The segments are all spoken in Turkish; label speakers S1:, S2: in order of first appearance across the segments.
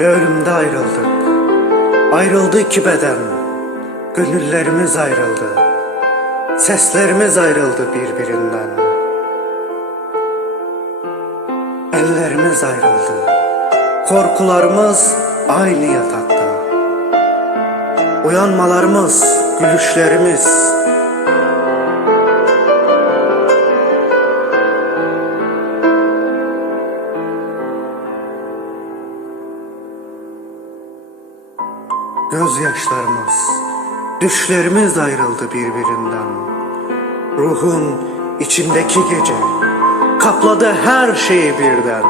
S1: ve ölümde ayrıldık. Ayrıldı iki beden, gönüllerimiz ayrıldı. Seslerimiz ayrıldı birbirinden. Ellerimiz ayrıldı. Korkularımız aynı yatakta. Uyanmalarımız, gülüşlerimiz. Gözyaşlarımız, düşlerimiz ayrıldı birbirinden. Ruhun içindeki gece kapladı her şeyi birden.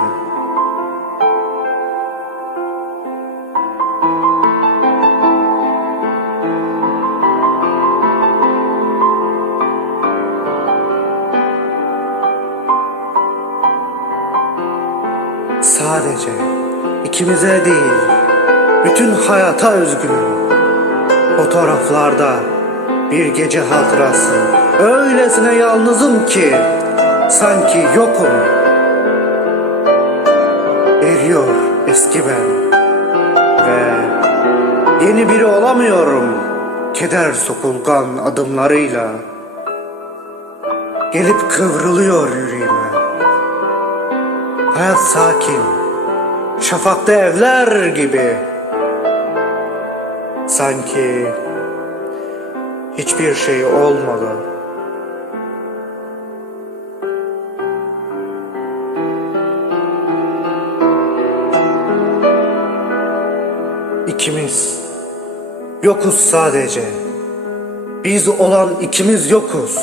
S1: Sadece ikimize değil, bütün hayata üzgünüm. Fotoğraflarda bir gece hatırası. Öylesine yalnızım ki sanki yokum. Eriyor eski ben ve yeni biri olamıyorum. Keder sokulgan adımlarıyla gelip kıvrılıyor yüreğime. Hayat sakin, şafakta evler gibi. Sanki hiçbir şey olmadı. İkimiz yokuz sadece. Biz olan ikimiz yokuz.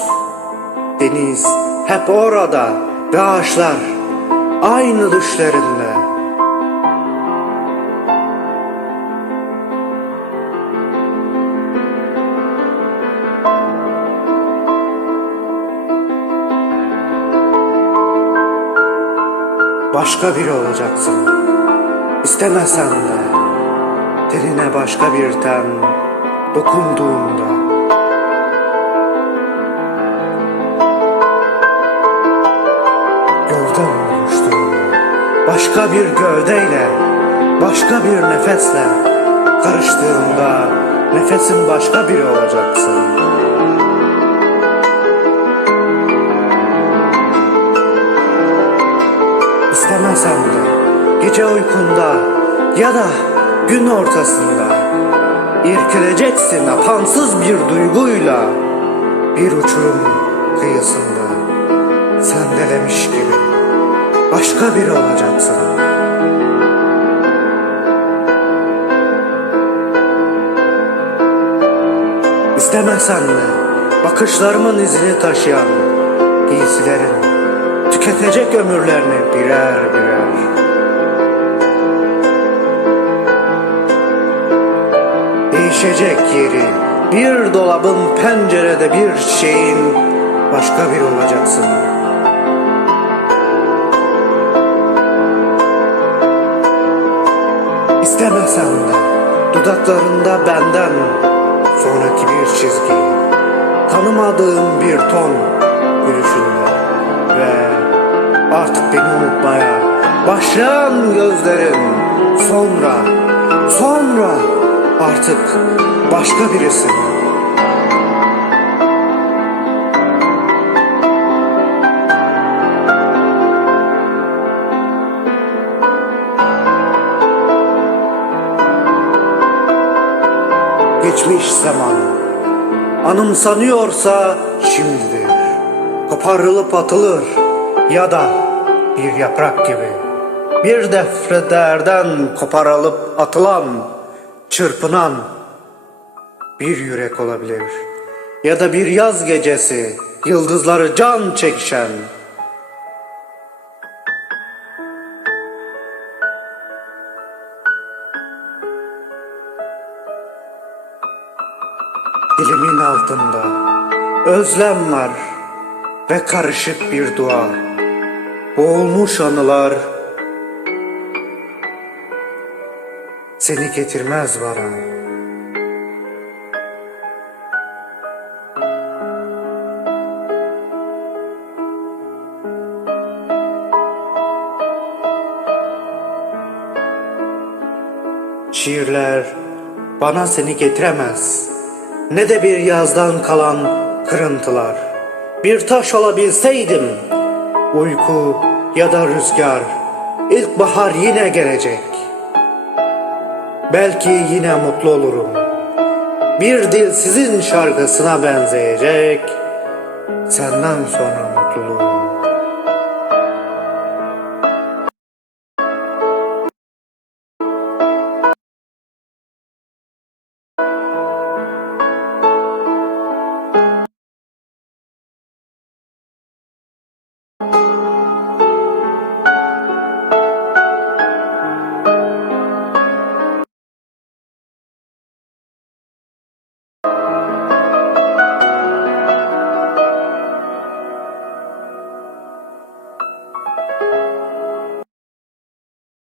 S1: Deniz hep orada ve ağaçlar aynı düşlerinde. Başka biri olacaksın. İstemesen de teline başka bir ten dokunduğunda. Gövden oluştuğunda başka bir gövdeyle, başka bir nefesle karıştığında nefesin başka biri olacaksın. İstemesen de gece uykunda ya da gün ortasında. İrkileceksin apansız bir duyguyla. Bir uçurum kıyısında. Sendelemiş gibi başka biri olacaksın. İstemesen de bakışlarımın izini taşıyan giysilerin tüketecek ömürlerini birer birer. Değişecek yeri bir dolabın pencerede bir şeyin başka bir olacaksın. İstemesen de dudaklarında benden sonraki bir çizgi, tanımadığım bir ton gülüşünde artık beni unutmaya başlayan gözlerin sonra, sonra artık başka birisin. Geçmiş zaman anımsanıyorsa şimdidir. Koparılıp atılır ya da bir yaprak gibi. Bir defterden koparılıp atılan, çırpınan bir yürek olabilir. Ya da bir yaz gecesi yıldızları can çekişen. Dilimin altında özlem var ve karışık bir dua. Boğulmuş anılar seni getirmez bana. şiirler bana seni getiremez. Ne de bir yazdan kalan kırıntılar. Bir taş olabilseydim, uyku ya da rüzgar, ilkbahar yine gelecek. Belki yine mutlu olurum. Bir dil sizin şarkısına benzeyecek. Senden sonra mutluluğum.